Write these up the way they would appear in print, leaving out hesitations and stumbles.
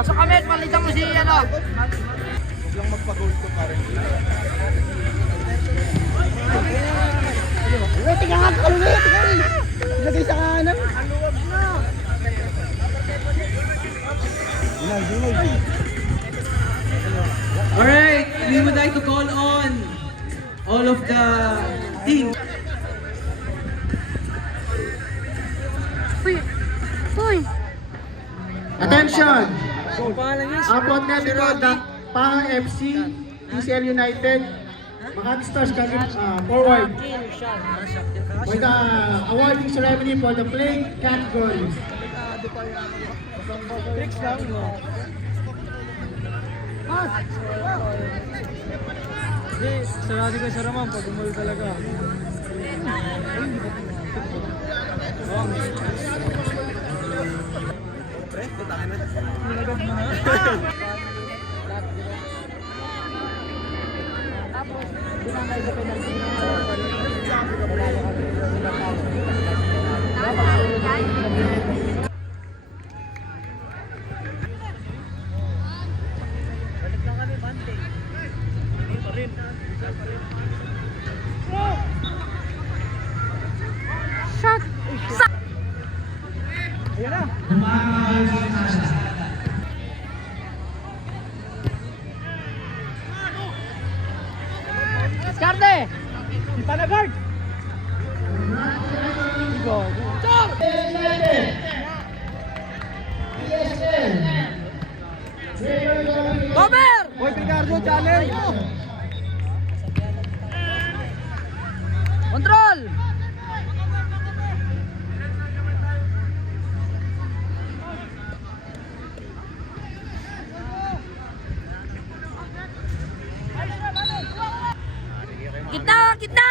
Pasok kami, palitan mo si ano. Huwag lang magpa-gold ko pa rin. Tiga nga ka ulit. Ilagay sa kanan. Alright, we would like to call on all of the team. Attention! Upon medical ng Pahang FC, TCL United, Makati Stars coming forward for the awarding ceremony for the playing categories. Sarado ka sa Raman, pag umul talaga. Diskarte! Panagard! Go! Cover! Boy Ricardo, challenge! Control! Kita! Kita!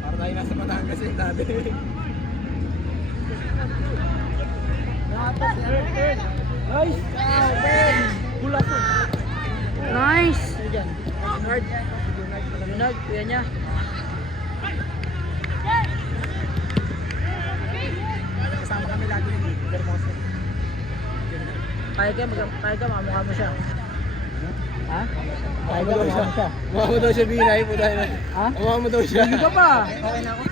Para tayo nasa Batangas eh, dati. Nice! Bernard. Bernard, kuya niya. Kasama kami lagi ng Hermoso. Kaya ka, mamukha mo siya. Ha? Mukha mo daw siya. Mukha mo daw siya, Binay. Ha? Mukha mo daw siya. Hindi ka pa! Okay na ako.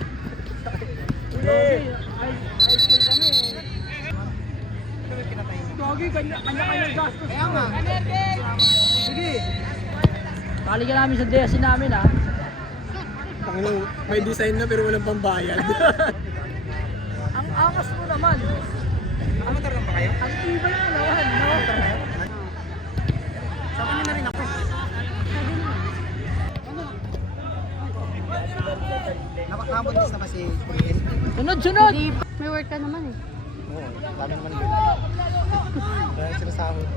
High school kami. Gogi, kanya-kanyang gastos. Kaya nga. Sige. Kali ka namin sa DS namin ha. May design na pero walang pambayad. Ang angas mo naman. Nakamotor lang ba kayo? Ang iba na naman, no? Sa kanya na rin ako. Nakabuntis na ba si Chris? Sunod! May work ka naman eh. Oo, dami naman din. Kaya sila sahod.